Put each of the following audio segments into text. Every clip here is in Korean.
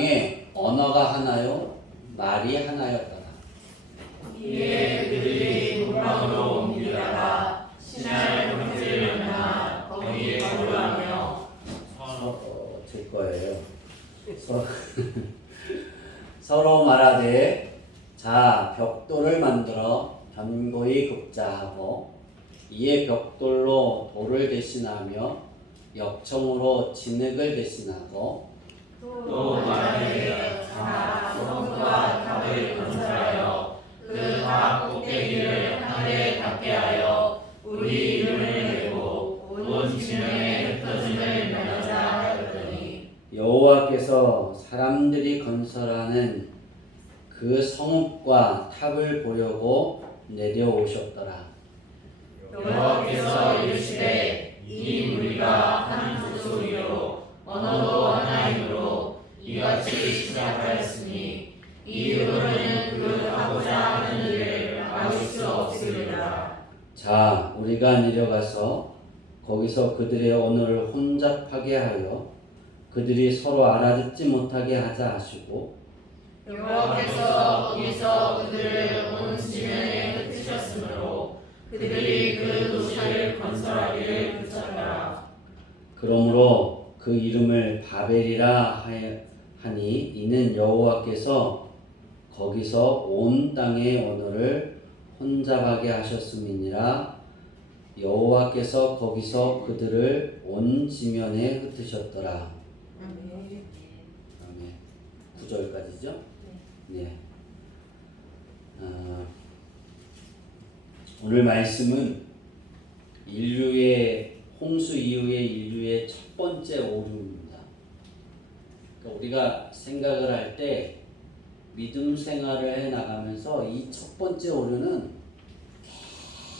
땅에 언어가 하나요? 말이 하나였더라. 이에 그들이 동방으로 옮기다가 시날 평지를 만나 거기에 거주하며 제 거예요. 서로 말하되 자 벽돌을 만들어 견고히 굽자하고 이에 벽돌로 돌을 대신하며 역청으로 진흙을 대신하고 또 말하되 자 성과 탑을 건설하여 그 탑 꼭대기를 하늘에 닿게 하여 우리 이름을 내고 온 지면에 흩어짐을 면하자 하였더니 여호와께서 사람들이 건설하는 그 성읍과 탑을 보려고 내려오셨더라. 여호와께서 이르시되 이 무리가 한 족속이요 언어도 하나이므로 이같이 시작하였으니 이후로는 그 하고자 하는 일을 막을 수 없으리라. 자, 우리가 내려가서 거기서 그들의 언어를 혼잡하게 하여 그들이 서로 알아듣지 못하게 하자 하시고 여호와께서 거기서 그들을 온 지면에 흩으셨으므로 그들이 그 도시를 건설하기를 그쳤더라. 그러므로 그 이름을 바벨이라 하니 이는 여호와께서 거기서 온 땅의 언어를 혼잡하게 하셨음이니라. 여호와께서 거기서 그들을 온 지면에 흩으셨더라. 아멘. 9절까지죠? 네. 오늘 말씀은 홍수 이후의 인류의 첫 번째 오류입니다. 그러니까 우리가 생각을 할 때 믿음 생활을 해 나가면서 이 첫 번째 오류는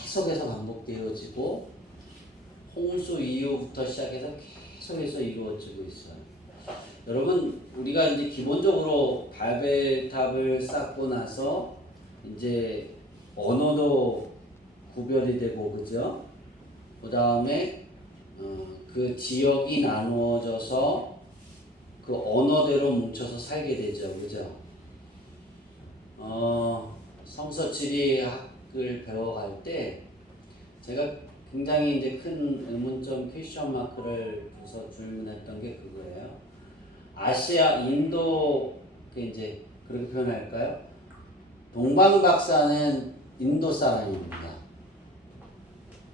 계속해서 반복되어지고 홍수 이후부터 시작해서 계속해서 이루어지고 있어요. 여러분, 우리가 이제 기본적으로 바벨탑을 쌓고 나서 이제 언어도 구별이 되고, 그죠? 그 다음에 그 지역이 나누어져서 그 언어대로 뭉쳐서 살게 되죠, 그죠? 성서지리 학을 배워갈 때 제가 굉장히 이제 큰 의문점 퀘스천 마크를 줘서 질문했던 게 그거예요. 아시아, 인도, 이제 그렇게 표현할까요? 동방박사는 인도 사람입니다.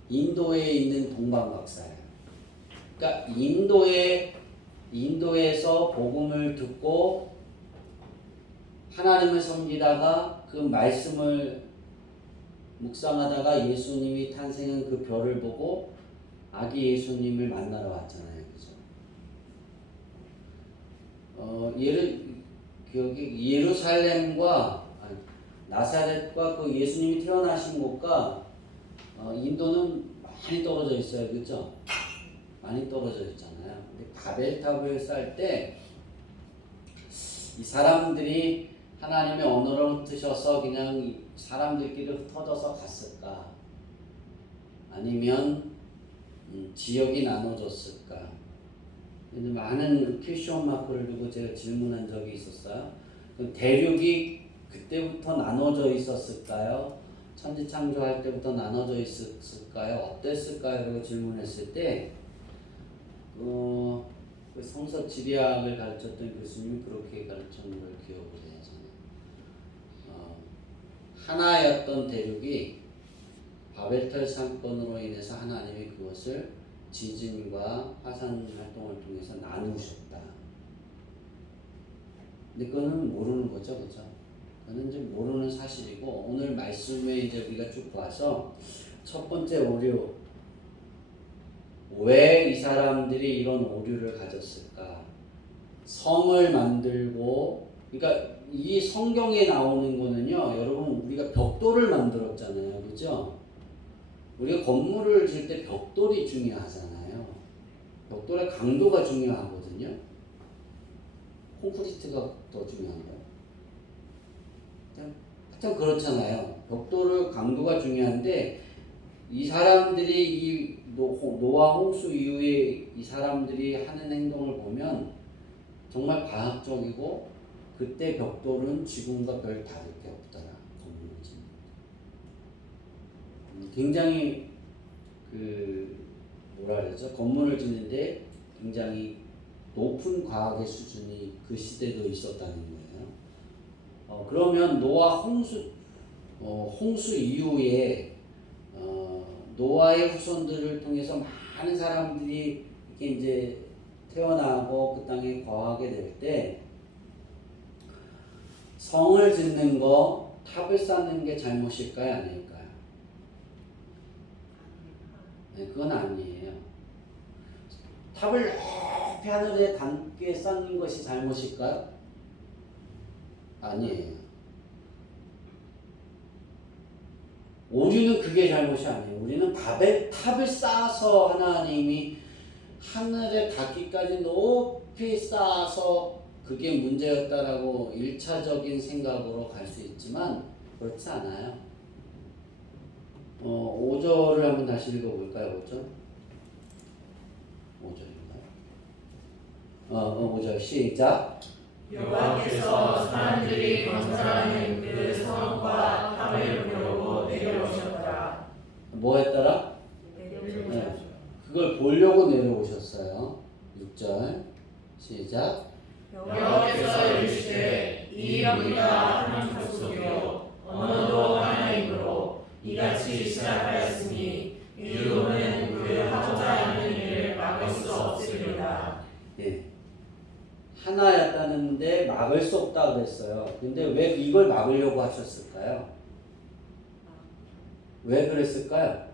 인도에 있는 동방박사예요. 그러니까 인도에서 복음을 듣고 하나님을 섬기다가 그 말씀을 묵상하다가 예수님이 탄생한 그 별을 보고 아기 예수님을 만나러 왔잖아요. 여기 예루살렘과 나사렛과 그 예수님이 태어나신 곳과 인도는 많이 떨어져 있어요, 그렇죠? 많이 떨어져 있잖아요. 근데 바벨탑을 쌓을 때 이 사람들이 하나님의 언어를 흩으셔서 그냥 사람들끼리 흩어져서 갔을까? 아니면 지역이 나눠졌을까? 많은 퀘스천 마크를 두고 제가 질문한 적이 있었어요. 대륙이 그때부터 나눠져 있었을까요? 천지창조할 때부터 나눠져 있었을까요? 어땠을까요? 라고 질문했을 때 그 성서 지리학을 가르쳤던 교수님이 그렇게 가르쳤는 걸 기억을 해요. 하나였던 대륙이 바벨탑 사건으로 인해서 하나님이 그것을 지진과 화산 활동을 통해서 나누셨다. 근데 그거는 모르는 거죠, 그죠? 그거는 이제 모르는 사실이고, 오늘 말씀에 이제 우리가 쭉 봐서 첫 번째 오류, 왜 이 사람들이 이런 오류를 가졌을까? 성을 만들고, 그러니까 이 성경에 나오는 거는요, 여러분, 우리가 벽돌을 만들었잖아요, 그죠? 우리가 건물을 지을 때 벽돌이 중요하잖아요. 벽돌의 강도가 중요하거든요. 콘크리트가 더 중요한가요? 하여튼 그렇잖아요. 벽돌의 강도가 중요한데 이 사람들이 이 노아 홍수 이후에 이 사람들이 하는 행동을 보면 정말 과학적이고 그때 벽돌은 지금과 별 다를 게 없더라. 건물을 짓는. 굉장히 그 뭐라 그러죠? 건물을 짓는데 굉장히 높은 과학의 수준이 그 시대도 있었다는 거예요. 그러면 노아 홍수 이후에 노아의 후손들을 통해서 많은 사람들이 이렇게 이제 태어나고 그 땅에 거하게 될 때 성을 짓는 거, 탑을 쌓는 게 잘못일까요? 아닐까요? 네, 그건 아니에요. 탑을 높이 하늘에 담게 쌓는 것이 잘못일까요? 아니에요. 우리는 그게 잘못이 아니에요. 우리는 탑을 쌓아서 하나님이 하늘에 닿기까지 높이 쌓아서 그게 문제였다라고 1차적인 생각으로 갈 수 있지만 그렇지 않아요. 5절을 한번 다시 읽어볼까요? 5절? 5절인가요? 5절 시작. 여호와께서 사람들이 건설하는 그 성과 탑을 보려고 내려오셨더라. 뭐 했더라? 네. 그걸 보려고 내려오셨어요. 6절 시작. 여호와께서 이르시되 이 무리가 한 족속이요 언어도 하나이므로 이같이 시작하였으니 이유는 그 하고자 하는 일을 막을 수 없으리로다. 예. 하나였다는데 막을 수 없다 그랬어요. 근데 왜 이걸 막으려고 하셨을까요? 왜 그랬을까요?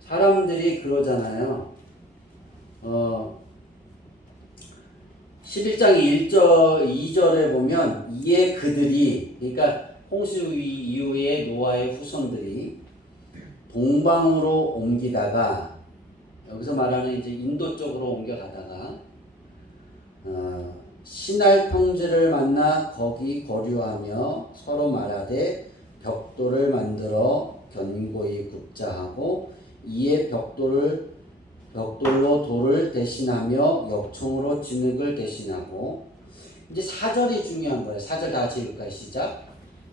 사람들이 그러잖아요. 11장 2절에 보면 이에 그들이, 그러니까 홍수 이후에 노아의 후손들이 동방으로 옮기다가, 여기서 말하는 이제 인도 쪽으로 옮겨가다가 시날 평지를 만나 거기 거류하며 서로 말하되 벽돌을 만들어 견고히 굽자 하고 이에 벽돌로 돌을 대신하며 역청으로 진흙을 대신하고. 이제 4절이 중요한 거예요. 4절 다 같이 읽을까요? 시작.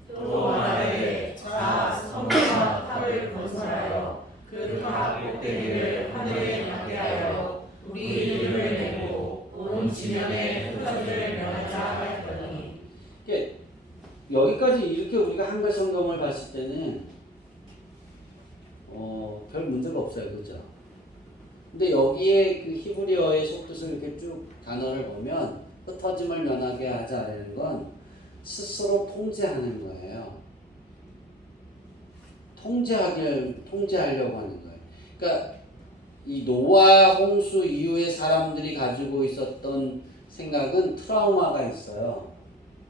또 말하되 자 성과 탑을 건설하여 그 탑 꼭대기를 하늘에 닿게 하여 우리 이름을 내고 온 지면에 흩어질 명하자 하였더니. 여기까지 이렇게 우리가 한글 성경을 봤을 때는 별 문제가 없어요. 그죠? 근데 여기에 그 히브리어의 속뜻을 이렇게 쭉 단어를 보면 흩어짐을 면하게 하자라는 건 스스로 통제하는 거예요. 통제하려고 하는 거예요. 그러니까 이 노아 홍수 이후에 사람들이 가지고 있었던 생각은 트라우마가 있어요.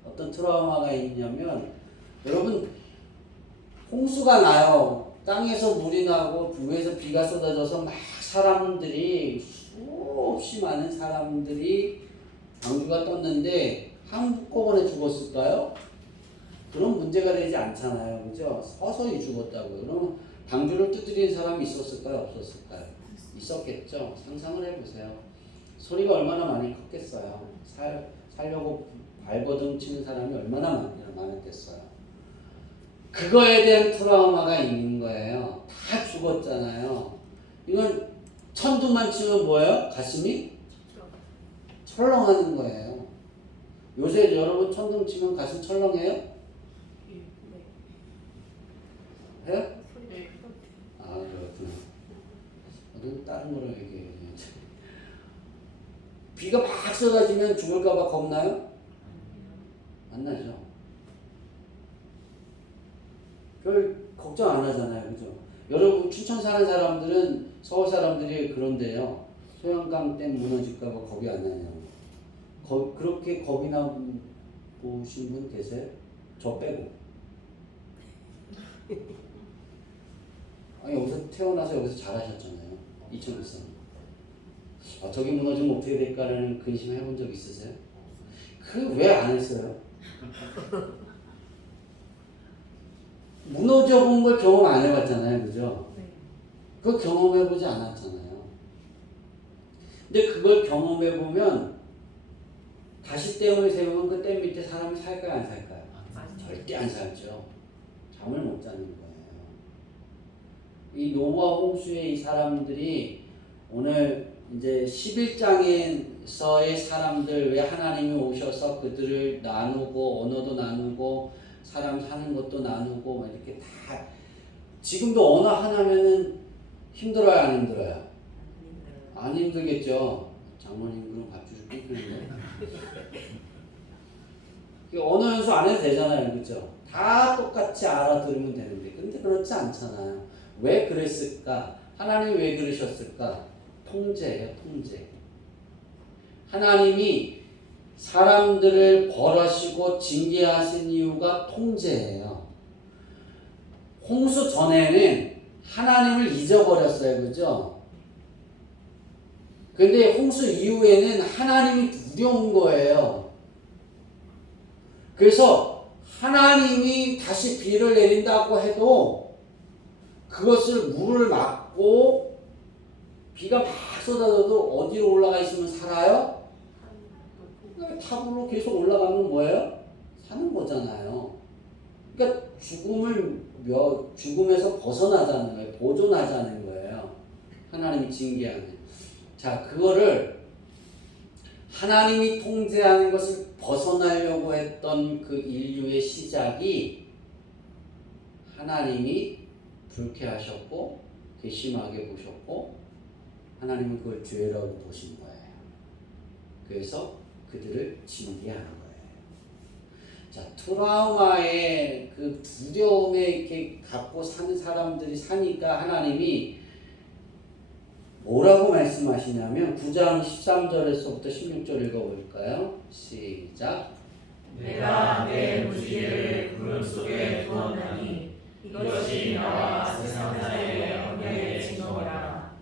어떤 트라우마가 있냐면, 여러분 홍수가 나요. 땅에서 물이 나고 위에서 비가 쏟아져서 막 사람들이, 수없이 많은 사람들이 방주가 떴는데 한꺼번에 죽었을까요? 그런 문제가 되지 않잖아요. 그죠? 서서히 죽었다고요. 그러면 방주를 두드린 사람이 있었을까요? 없었을까요? 있었겠죠. 상상을 해보세요. 소리가 얼마나 많이 컸겠어요. 살려고 발버둥 치는 사람이 얼마나 많았겠어요. 그거에 대한 트라우마가 있는 거예요. 다 죽었잖아요. 이건 천둥만 치면 뭐예요? 가슴이 철렁하는 거예요. 요새 여러분 천둥 치면 가슴 철렁해요? 해요? 아, 그렇구나. 다른 거로 얘기해요. 비가 막 쏟아지면 죽을까봐 겁나요? 안 나죠. 별 걱정 안 하잖아요. 그죠? 여러분, 춘천 사는 사람들은, 서울 사람들이 그런데요. 소양강 댐 무너질까봐 겁이 안 나냐고. 그렇게 겁이 나보신 분 계세요? 저 빼고. 아니, 여기서 태어나서 여기서 자라셨잖아요. 이천에서. 저기 무너지면 어떻게 될까라는 근심 해본 적 있으세요? 왜 안 했어요? 무너져 본 걸 경험 안 해봤잖아요. 그죠? 그거 경험해보지 않았잖아요. 근데 그걸 경험해보면 다시 댐을 세우면 그 댐 밑에 사람이 살까요, 안 살까요? 절대 안 살죠. 잠을 못 자는 거예요. 이 노아와 홍수의 이 사람들이 오늘 이제 11장에서의 사람들, 왜 하나님이 오셔서 그들을 나누고 언어도 나누고 사람 사는 것도 나누고 이렇게 다, 지금도 언어 하나면은 힘들어요, 안 힘들어요? 안 힘들겠죠. 장모님 그럼 밥줄을 끊기는데. 언어 연수 안 해도 되잖아요, 그렇죠? 다 똑같이 알아들으면 되는데, 근데 그렇지 않잖아요. 왜 그랬을까? 하나님이 왜 그러셨을까? 통제예요, 통제. 하나님이 사람들을 벌하시고 징계하신 이유가 통제예요. 홍수 전에는 하나님을 잊어버렸어요, 그죠? 근데 홍수 이후에는 하나님이 두려운 거예요. 그래서 하나님이 다시 비를 내린다고 해도 그것을 물을 막고 비가 막 쏟아져도 어디로 올라가 있으면 살아요? 탑으로 계속 올라가면 뭐예요? 사는 거잖아요. 그러니까 죽음에서 벗어나자는 거예요. 보존하자는 거예요. 하나님이 징계하는. 자, 그거를 하나님이 통제하는 것을 벗어나려고 했던 그 인류의 시작이 하나님이 불쾌하셨고 괘씸하게 보셨고 하나님은 그걸 죄라고 보신 거예요. 그래서 그들을 징계하는 거예요. 자, 트라우마의 그 두려움에 이렇게 갖고 사는 사람들이 사니까 하나님이 뭐라고 말씀하시냐면 9장 13절에서부터 16절 읽어볼까요? 시작. 내가 내 무지개를 구름 속에 두었나니 이것이 나와 세상 사이의 언약의 증거라.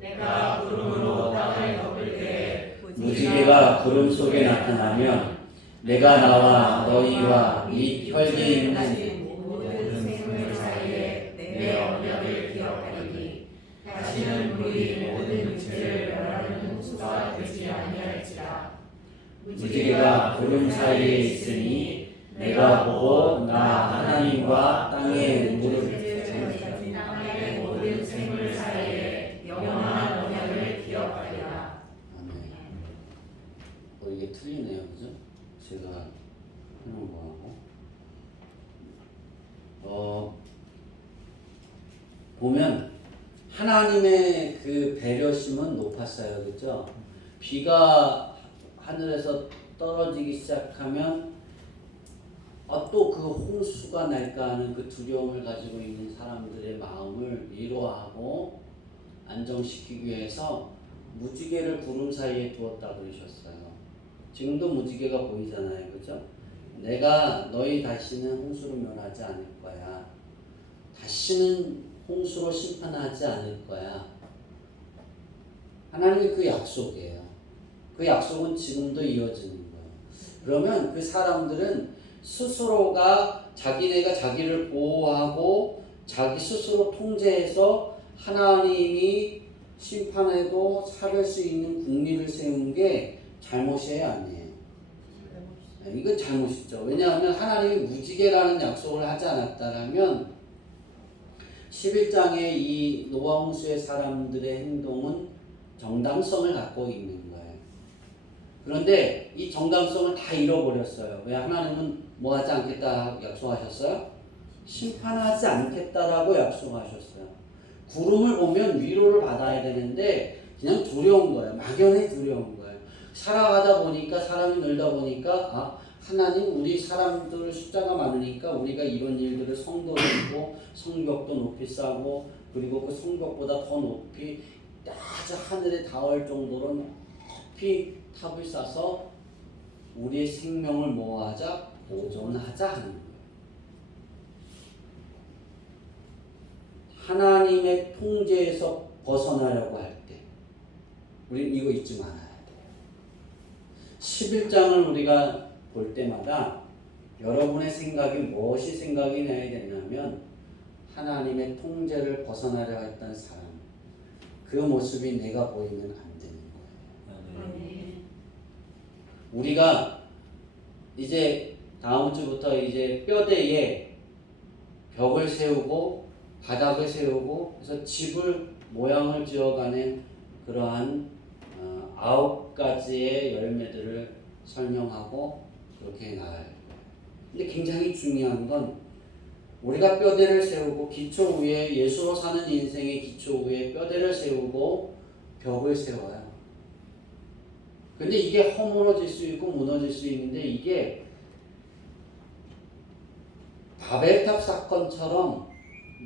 내가 구름으로 땅을 덮을 때 무지개가 구름 속에 나타나면 내가 나와 너희와 이 혈계에 있는 모든 생물 사이에 내 언약을 기억하리니 다시는 우리 모든 육체를 멸하는 홍수가 되지 아니할지라. 무지개가 구름 사이에 있으니 내가 보고 나 하나님과 땅의 땅의 모든 생물 사이에 영원한 언약을 기억하리라. 이게 틀리네요, 그죠? 제가 해놓은 거하고 보면 하나님의 그 배려심은 높았어요, 그죠? 비가 하늘에서 떨어지기 시작하면 또 그 홍수가 날까 하는 그 두려움을 가지고 있는 사람들의 마음을 위로하고 안정시키기 위해서 무지개를 구름 사이에 두었다 그러셨어요. 지금도 무지개가 보이잖아요, 그죠? 내가 너희 다시는 홍수로 멸하지 않을 거야. 다시는 홍수로 심판하지 않을 거야. 하나님의 그 약속이에요. 그 약속은 지금도 이어지는 거예요. 그러면 그 사람들은 스스로가 자기네가 자기를 보호하고 자기 스스로 통제해서 하나님이 심판해도 살을 수 있는 국리를 세운 게 잘못이에요, 아니에요? 이건 잘못이죠. 왜냐하면 하나님이 무지개라는 약속을 하지 않았다면 11장의 이 노아 홍수의 사람들의 행동은 정당성을 갖고 있는 거예요. 그런데 이 정당성을 다 잃어버렸어요. 왜? 하나님은 뭐 하지 않겠다 약속하셨어요? 심판하지 않겠다라고 약속하셨어요. 구름을 보면 위로를 받아야 되는데 그냥 두려운 거예요. 막연히 두려운 거예요. 살아가다 보니까 사람이 늘다 보니까 하나님 우리 사람들 숫자가 많으니까 우리가 이런 일들을 성도를 두고 성벽도 높이 쌓고 그리고 그 성벽보다 더 높이 아주 하늘에 닿을 정도로 높이 탑을 쌓아서 우리의 생명을 뭐하자? 보존하자 하는 거예요. 하나님의 통제에서 벗어나려고 할 때 우리는 이거 잊지 말아야 돼요. 11장을 우리가 볼 때마다 여러분의 생각이 무엇이 생각이 나야 되냐면 하나님의 통제를 벗어나려 했던 사람, 그 모습이 내가 보이면 안 되는 거예요. 우리가 이제 다음 주부터 이제 뼈대에 벽을 세우고 바닥을 세우고 그래서 집을 모양을 지어가는 그러한 9가지의 열매들을 설명하고 그렇게 나가요. 근데 굉장히 중요한 건 우리가 뼈대를 세우고 기초 위에 예수로 사는 인생의 기초 위에 뼈대를 세우고 벽을 세워요. 근데 이게 허물어질 수 있고 무너질 수 있는데 이게 바벨탑 사건처럼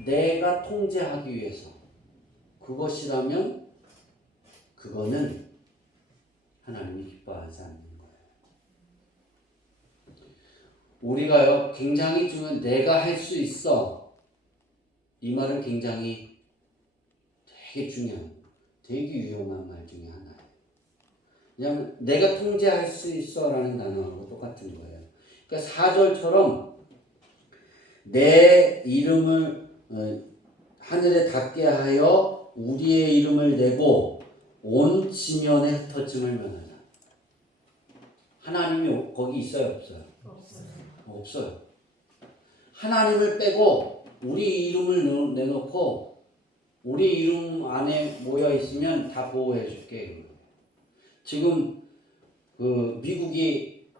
내가 통제하기 위해서 그것이라면 그거는 하나님이 기뻐하지 않는 거예요. 우리가요 굉장히 중요한 내가 할 수 있어 이 말은 굉장히 되게 중요한 되게 위험한 말 중에 하나예요. 왜냐하면 내가 통제할 수 있어 라는 단어하고 똑같은 거예요. 그러니까 4절처럼 내 이름을 하늘에 닿게 하여 우리의 이름을 내고 온 지면에 흩어짐을 면하자. 하나님이 거기 있어요 없어요? 없어요. 하나님을 빼고 우리 이름을 내놓고 우리 이름 안에 모여 있으면 다 보호해 줄게. 지금 그 미국이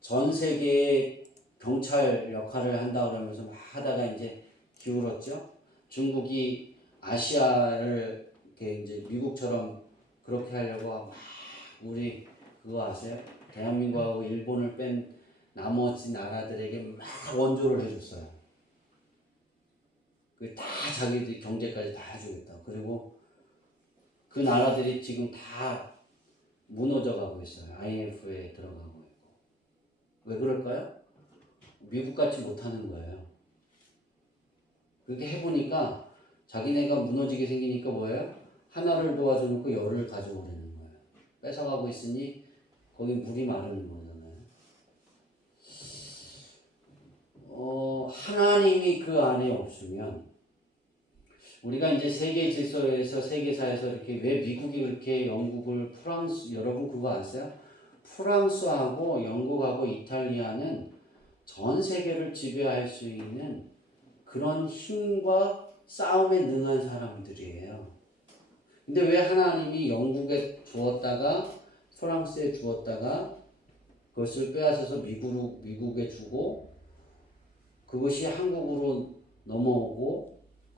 전 세계의 경찰 역할을 한다고 그러면서 막 하다가 이제 기울었죠. 중국이 아시아를 이렇게 이제 미국처럼 그렇게 하려고 막 우리 그거 아세요? 대한민국하고 일본을 뺀 나머지 나라들에게 막 원조를 해줬어요. 다 자기들 경제까지 다 해주겠다. 그리고 그 나라들이 지금 다 무너져가고 있어요. IMF에 들어가고 있고. 왜 그럴까요? 미국같이 못하는 거예요. 그렇게 해보니까 자기네가 무너지게 생기니까 뭐예요? 하나를 도와주놓고 열을 가져오려는 거예요. 뺏어가고 있으니 거기 물이 마르는 거잖아요. 하나님이 그 안에 없으면 우리가 이제 세계 질서에서 세계사에서 이렇게 왜 미국이 그렇게 영국을 프랑스 여러분 그거 아세요? 프랑스하고 영국하고 이탈리아는 전 세계를 지배할 수 있는 그런 힘과 싸움에 능한 사람들이에요. 근데 왜 하나님이 영국에 주었다가 프랑스에 주었다가 그것을 빼앗아서 미국에 주고 그것이 한국으로 넘어오고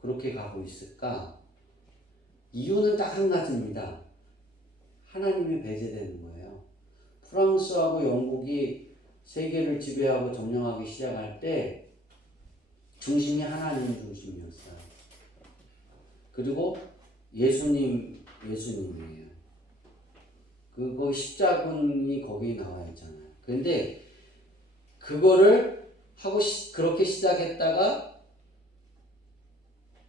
그렇게 가고 있을까? 이유는 딱 한 가지입니다. 하나님이 배제되는 거예요. 프랑스하고 영국이 세계를 지배하고 점령하기 시작할 때 중심이 하나님 중심이었어요. 그리고 예수님이에요. 그거 십자군이 거기 나와 있잖아요. 그런데 그거를 하고 그렇게 시작했다가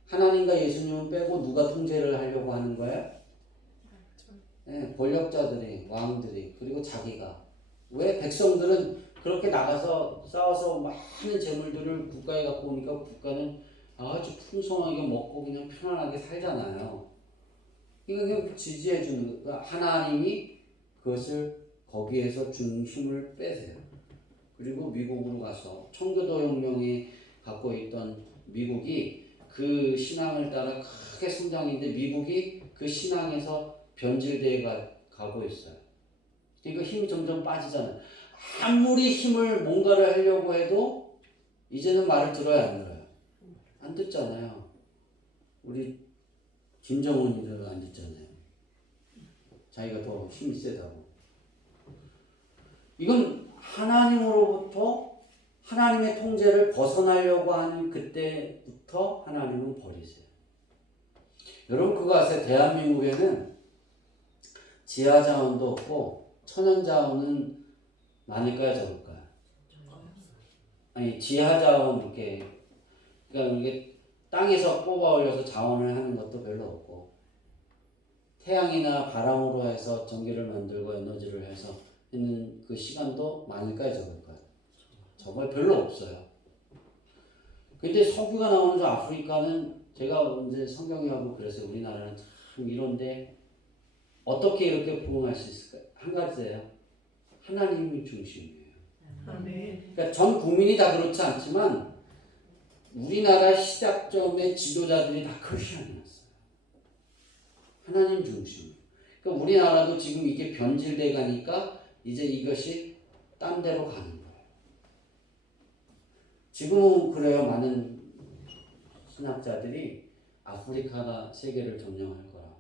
하나님과 예수님은 빼고 누가 통제를 하려고 하는 거예요? 네, 권력자들이, 왕들이, 그리고 자기가. 왜 백성들은 그렇게 나가서 싸워서 많은 재물들을 국가에 갖고 오니까 국가는 아주 풍성하게 먹고 그냥 편안하게 살잖아요. 이거 그냥 지지해 주는 거야. 하나님이 그것을 거기에서 중심을 빼세요. 그리고 미국으로 가서 청교도 혁명에 갖고 있던 미국이 그 신앙을 따라 크게 성장했는데 미국이 그 신앙에서 변질되어 가고 있어요. 그러니까 힘이 점점 빠지잖아요. 아무리 힘을 뭔가를 하려고 해도 이제는 말을 들어야 안 들어요. 안 듣잖아요. 우리 김정은이들 안 듣잖아요. 자기가 더 힘이 세다고. 이건 하나님으로부터 하나님의 통제를 벗어나려고 하는 그때부터 하나님은 버리세요. 여러분 그거 아세요? 대한민국에는 지하자원도 없고 천연자원은 많을까요? 적을까요? 아니 지하자원 이렇게 그러니까 이게 땅에서 뽑아 올려서 자원을 하는 것도 별로 없고 태양이나 바람으로 해서 전기를 만들고 에너지를 해서 있는 그 시간도 많을까요? 적을까요? 정말 별로 없어요. 근데 석유가 나오는 저 아프리카는 제가 이제 성경이하고 그래서 우리나라는 참 이런데 어떻게 이렇게 부흥할 수 있을까요? 한 가지예요. 하나님이 중심이에요. 아멘. 그러니까 전 국민이 다 그렇지 않지만 우리나라 시작점의 지도자들이 다 크리스천이었어요. 하나님 중심. 그러니까 우리나라도 지금 이게 변질돼 가니까 이제 이것이 딴 데로 가는 거예요. 지금은 그래요. 많은 신학자들이 아프리카가 세계를 점령할 거라고.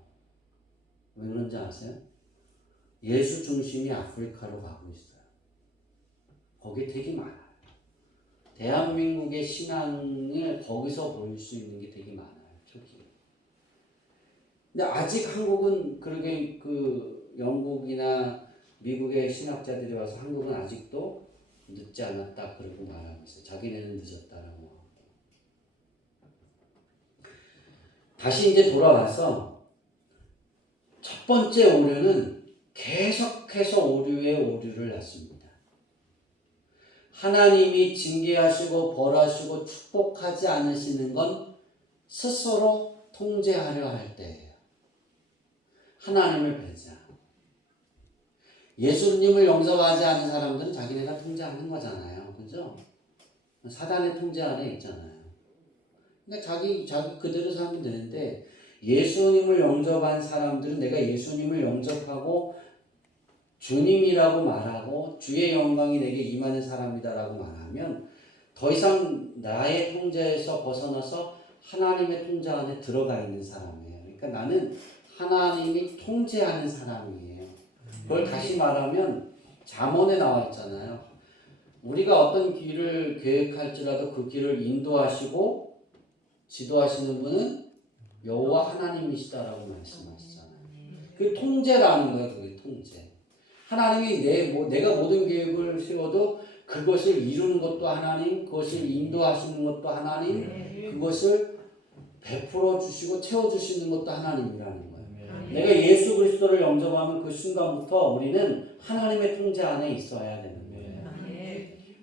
왜 그런지 아세요? 예수 중심이 아프리카로 가고 있어요. 거기에 되게 많아요. 대한민국의 신앙을 거기서 볼 수 있는 게 되게 많아요. 초기에. 근데 아직 한국은 그러게 그 영국이나 미국의 신학자들이 와서 한국은 아직도 늦지 않았다 그러고 말하고 있어요. 자기네는 늦었다라고 하고. 다시 이제 돌아와서 첫 번째 오류는 계속해서 오류에 오류를 낳습니다. 하나님이 징계하시고 벌하시고 축복하지 않으시는 건 스스로 통제하려 할 때예요. 하나님을 배제하고. 예수님을 용서하지 않은 사람들은 자기네가 통제하는 거잖아요. 그죠? 사단의 통제 안에 있잖아요. 그러니까 자기 그대로 살면 되는데 예수님을 영접한 사람들은 내가 예수님을 영접하고 주님이라고 말하고 주의 영광이 내게 임하는 사람이다라고 말하면 더 이상 나의 통제에서 벗어나서 하나님의 통제 안에 들어가 있는 사람이에요. 그러니까 나는 하나님이 통제하는 사람이에요. 그걸 다시 말하면 잠언에 나와 있잖아요. 우리가 어떤 길을 계획할지라도 그 길을 인도하시고 지도하시는 분은 여호와 하나님이시다라고 말씀하시잖아요. 그 통제라는 거예요. 그게 통제. 하나님이 내가 모든 계획을 세워도 그것을 이루는 것도 하나님, 그것을 인도하시는 것도 하나님, 그것을 베풀어 주시고 채워 주시는 것도 하나님이라는 거예요. 내가 예수 그리스도를 영접하면 그 순간부터 우리는 하나님의 통제 안에 있어야 되는 거예요.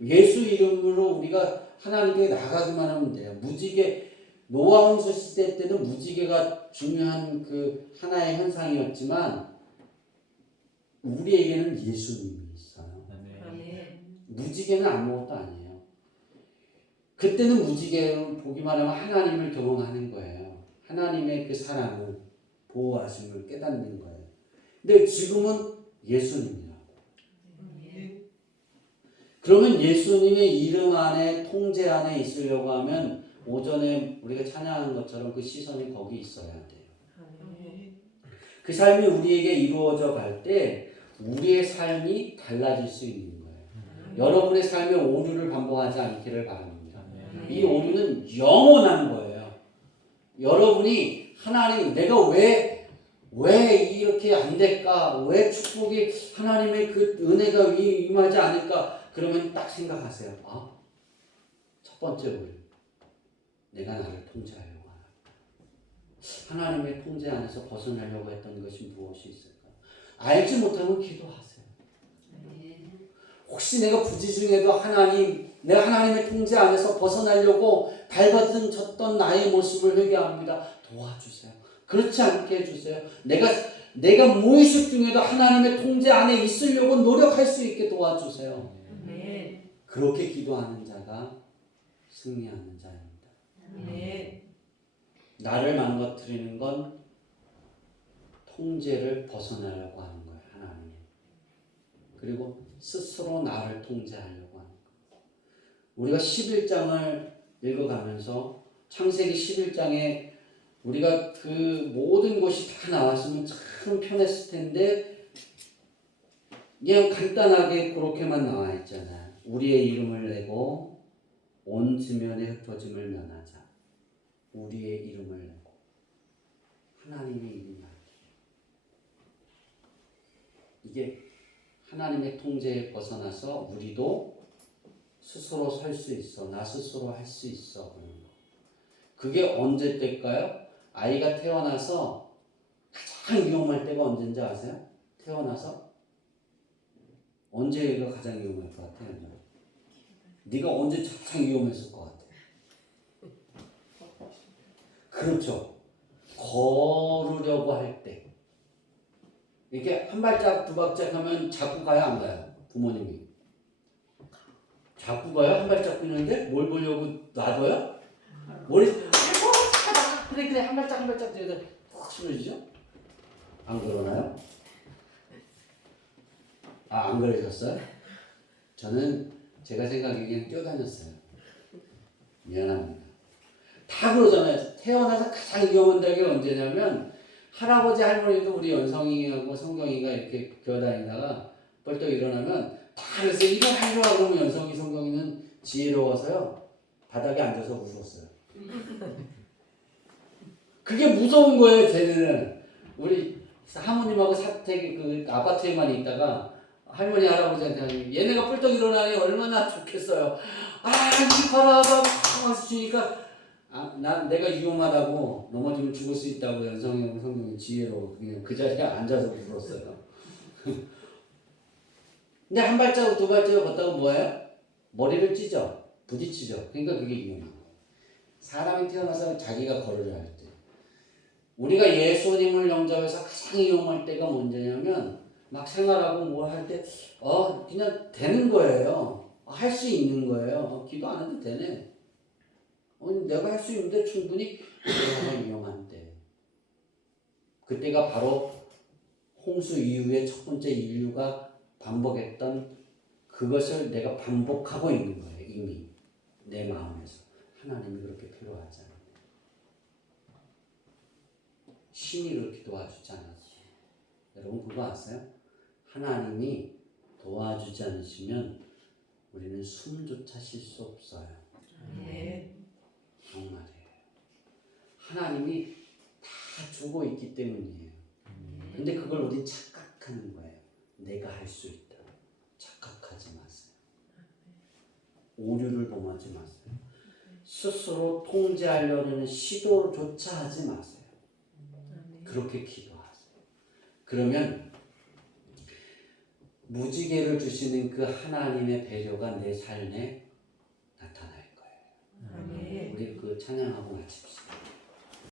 예수 이름으로 우리가 하나님께 나가기만 하면 돼요. 무지개 노아 홍수 시대 때는 무지개가 중요한 그 하나의 현상이었지만 우리에게는 예수님이 있어요. 무지개는 아무것도 아니에요. 그때는 무지개를 보기만 하면 하나님을 경험하는 거예요. 하나님의 그 사랑을 보호하심을 깨닫는 거예요. 근데 지금은 예수님이라고. 그러면 예수님의 이름 안에 통제 안에 있으려고 하면 오전에 우리가 찬양하는 것처럼 그 시선이 거기 있어야 돼요. 그 삶이 우리에게 이루어져 갈 때 우리의 삶이 달라질 수 있는 거예요. 여러분의 삶에 오류를 반복하지 않기를 바랍니다. 이 오류는 영원한 거예요. 여러분이 하나님 내가 왜 이렇게 안 될까? 왜 축복이 하나님의 그 은혜가 임하지 않을까? 그러면 딱 생각하세요. 첫 번째 오류. 내가 나를 통제하려고 하나. 하나님의 통제 안에서 벗어나려고 했던 것이 무엇이 있을까? 알지 못하면 기도하세요. 혹시 내가 부지중에도 내가 하나님의 통제 안에서 벗어나려고 발버둥쳤던 나의 모습을 회개합니다. 도와주세요. 그렇지 않게 해주세요. 내가 무의식 중에도 하나님의 통제 안에 있으려고 노력할 수 있게 도와주세요. 그렇게 기도하는 자가 승리하는 자입니다. 나를 망가뜨리는 건 통제를 벗어나려고 하는 거예요. 하나님. 그리고 스스로 나를 통제하려고 하는 거예요. 우리가 11장을 읽어가면서 창세기 11장에 우리가 그 모든 것이 다 나왔으면 참 편했을 텐데 그냥 간단하게 그렇게만 나와 있잖아요. 우리의 이름을 내고 온 지면에 흩어짐을 면하자. 우리의 이름을 내고 하나님의 이름을 이게 하나님의 통제에 벗어나서 우리도 스스로 설 수 있어. 나 스스로 할 수 있어. 그게 언제 때일까요? 아이가 태어나서 가장 위험할 때가 언제인지 아세요? 태어나서 언제가 가장 위험할 것 같아요? 네가 언제 가장 위험했을 것 같아? 그렇죠. 걸으려고 할 때. 이렇게 한 발짝 두 발짝 하면 자꾸 가요 안 가요? 부모님이 자꾸 가요? 한 발짝 뛰는데 뭘 보려고 놔둬요? 머리 그래 한 발짝 뛰어서 푹 쓰러지죠? 안 그러나요? 안 그러셨어요? 저는 제가 생각하기엔 뛰어다녔어요. 미안합니다. 다 그러잖아요. 태어나서 가장 위험한 때가 언제냐면 할아버지 할머니도 우리 연성이하고 성경이가 이렇게 기어다니다가 벌떡 일어나면 다 그래서 일어나 그러면 연성이 성경이는 지혜로워서요 바닥에 앉아서 웃었어요. 그게 무서운 거예요. 쟤네는 우리 사모님하고 사택이 그 아파트에만 있다가 할머니 할아버지한테 하니 얘네가 뻘떡 일어나니 얼마나 좋겠어요. 이 봐라 와서 주니까 내가 위험하다고 넘어지면 죽을 수 있다고 연성형 성경이 지혜로 그냥 그 자리에 앉아서 울었어요. 근데 한 발자국 두 발자국 걷다가 뭐예요? 머리를 찢어 부딪히죠. 그러니까 그게 위험한 거예요. 사람이 태어나서 자기가 걸으려 할 때 우리가 예수님을 영접해서 가장 위험할 때가 언제냐면 막 생활하고 뭘 할 때 그냥 되는 거예요. 할 수 있는 거예요. 기도 안 해도 되네. 내가 할 수 있는데 충분히 내가 위험한 때. 그때가 바로 홍수 이후에 첫 번째 인류가 반복했던 그것을 내가 반복하고 있는 거예요. 이미 내 마음에서. 하나님이 그렇게 필요하잖아요. 신이 그렇게 도와주지 않았어요. 여러분 그거 아세요? 하나님이 도와주지 않으시면 우리는 숨조차 쉴 수 없어요. 정말이에요. 하나님이 다 주고 있기 때문이에요. 근데 그걸 우리 착각하는 거예요. 내가 할 수 있다. 착각하지 마세요. 오류를 범하지 마세요. 스스로 통제하려는 시도조차 하지 마세요. 그렇게 기도하세요. 그러면 무지개를 주시는 그 하나님의 배려가 내 삶에 나타날 거예요. 우리 그 찬양하고 마칩시다.